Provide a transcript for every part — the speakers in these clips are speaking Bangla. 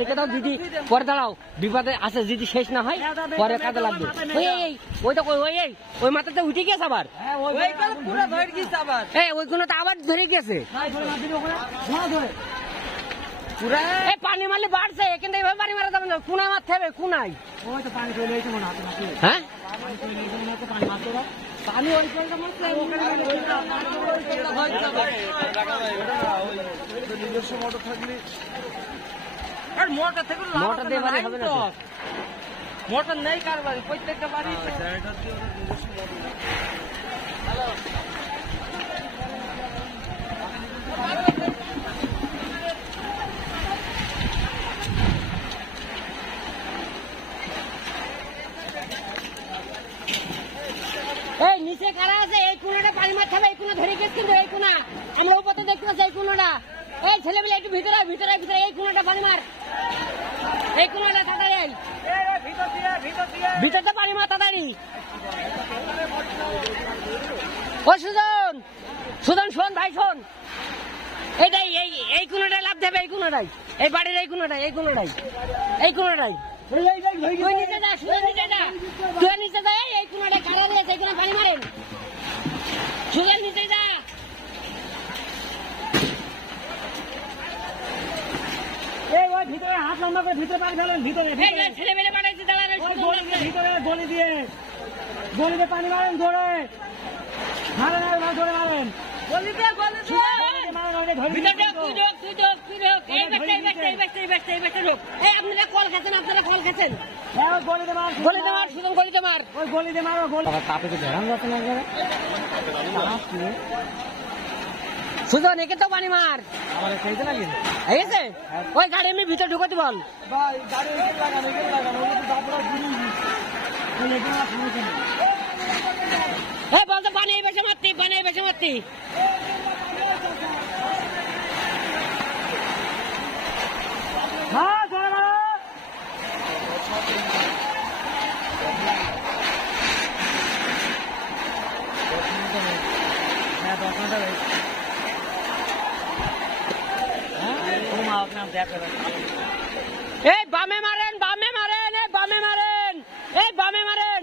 রেখে দাও দিদি, পরে দাঁড়াও, বিপদে আছে যদি শেষ না হয় পরে কাজে লাগবে। ওই তো ওই মাথাতে উঠে গেছে আবার, ওইগুলো তো আবার ধরে গেছে। পানি মারলে বাড়ছে, কিন্তু এইভাবে পানি মারা যাবে না, কোনায় মারতে হবে, কোনায়। হ্যাঁ পানি নিজস্ব মোটর থাকলে মোটর দিয়ে বাড়ি হবে না, মোটর নেই কার বাড়ি, প্রত্যেকটা বাড়ি। এই নিচে কারা আছে, এই কোনাটা পানি মারতে হবে, এই কোনা ধরে গেছে, কিন্তু এই কোনা আমরা উপরে দেখতে পাচ্ছি, এই কোনাটা। এই ছেলেমেলে একটু ভিতরে ভিতরে ভিতরে, এই কোনাটা পানি মার, এই কোনাটা তাড়াতাড়ি, ভিতরটা পানি মার তাড়াতাড়ি। ও সুজন, সুজন শোন ভাই শোন, এইটাই এই কোনাটাই লাভ দেবে, এই কোনাটাই, এই বাড়ির এই কোনাটাই, এই কোনাটাই, এই কোনাটাই। তুই নিচে যা, সুজন নিচে যা, তুই নিচে যা, এই কোনাটা কারা রয়েছে, এই কোনা পানি মারেন, সুজন নিচে যা। ভিতরে হাত লম্বা করে ভিতরে পানি ফেলেন, ভিতরে ছেলে মেলে পাঠাইছে ভিতরে গলি দিয়ে পানি মারেন, জোরে মারেন, জোরে মারেন, আপনারা কল খাচ্ছেন, আপনারা কল খাচ্ছেন, গলিতে মার, সুজন গলিতে মার, ওই গলিতে মারো। তাতে তো ধরান যাচ্ছে না, সুজন একে তো পানি মার, আমার খেতে লাগে হয়েছে। ওই গাড়ি আমি ভিতরে ঢুকাতে বল, বলতো পানি এই বেশি মারতি, পানি এই বেশি মারতি। হ্যাঁ ধরো, এই বামে মারেন, বামে মারেন, এই বামে মারেন, এই বামে মারেন।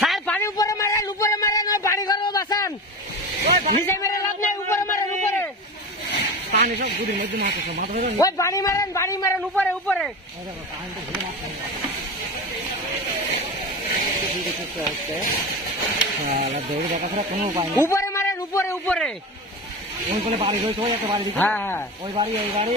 স্যার পানি উপরে মারেন, উপরে মারেন, ওই বাড়ি ঘরও বাঁচান, নিচে মেরে লাভ নেই, উপরে মারেন, উপরে পানি সব গুড়ির মধ্যে মাছ, ওই বাড়ি মারেন, বাড়ি মারেন, উপরে উপরে। দেখাশোনা কোনো উপায় নেই, উপরে মারেন, উপরে উপরে। ওই বলে বাড়ি রয়েছে, ওই একটা বাড়ি, হ্যাঁ হ্যাঁ ওই বাড়ি, এই বাড়ি।